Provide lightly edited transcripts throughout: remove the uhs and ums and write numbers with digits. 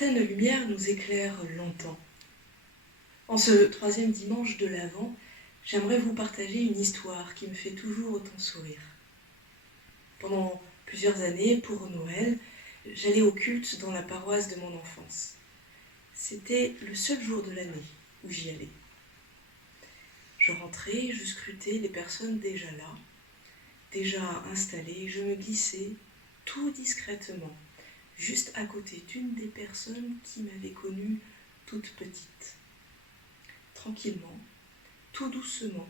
Certaines lumières nous éclairent longtemps. En ce troisième dimanche de l'Avent, j'aimerais vous partager une histoire qui me fait toujours autant sourire. Pendant plusieurs années, pour Noël, j'allais au culte dans la paroisse de mon enfance. C'était le seul jour de l'année où j'y allais. Je rentrais, je scrutais les personnes déjà là, déjà installées, je me glissais tout discrètement, juste à côté d'une des personnes qui m'avait connue toute petite. Tranquillement, tout doucement,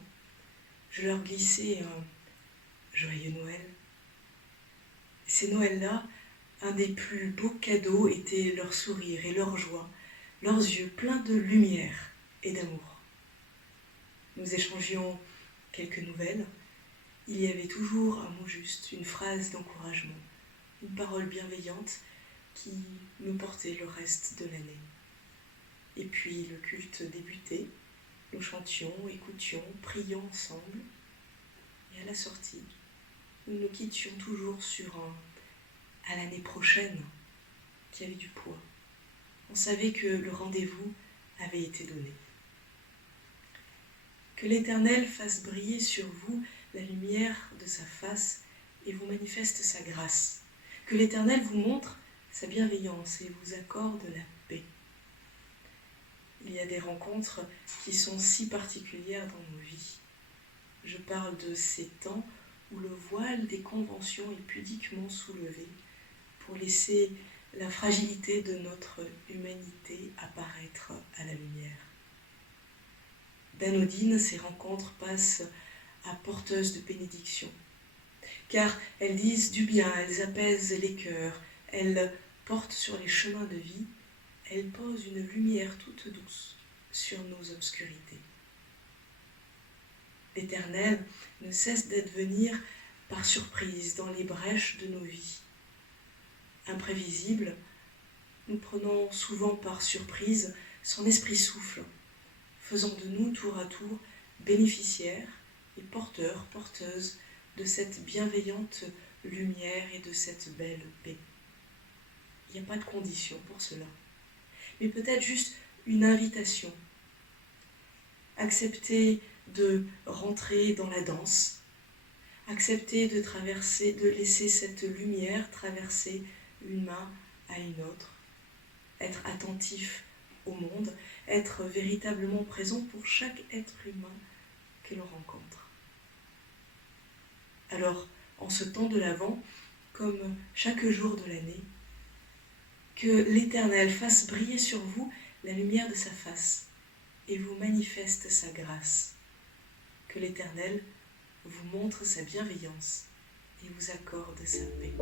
je leur glissais un « Joyeux Noël ». Ces Noëls-là, un des plus beaux cadeaux était leur sourire et leur joie, leurs yeux pleins de lumière et d'amour. Nous échangions quelques nouvelles. Il y avait toujours un mot juste, une phrase d'encouragement, une parole bienveillante qui me portait le reste de l'année. Et puis le culte débutait, nous chantions, écoutions, prions ensemble. Et à la sortie, nous nous quittions toujours sur un « à l'année prochaine » qui avait du poids. On savait que le rendez-vous avait été donné. Que l'Éternel fasse briller sur vous la lumière de sa face et vous manifeste sa grâce. Que l'Éternel vous montre sa bienveillance et vous accorde la paix. Il y a des rencontres qui sont si particulières dans nos vies. Je parle de ces temps où le voile des conventions est pudiquement soulevé pour laisser la fragilité de notre humanité apparaître à la lumière. D'anodines, ces rencontres passent à porteuses de bénédiction, car elles disent du bien, elles apaisent les cœurs, elles portent sur les chemins de vie, elles posent une lumière toute douce sur nos obscurités. L'Éternel ne cesse d'advenir par surprise dans les brèches de nos vies. Imprévisible, nous prenons souvent par surprise son esprit souffle, faisant de nous tour à tour bénéficiaires et porteurs, porteuses de cette bienveillante lumière et de cette belle paix. Il n'y a pas de condition pour cela, mais peut-être juste une invitation. Accepter de rentrer dans la danse, accepter de laisser cette lumière traverser une main à une autre, être attentif au monde, être véritablement présent pour chaque être humain que l'on rencontre. Alors, en ce temps de l'Avent, comme chaque jour de l'année, que l'Éternel fasse briller sur vous la lumière de sa face et vous manifeste sa grâce. Que l'Éternel vous montre sa bienveillance et vous accorde sa paix.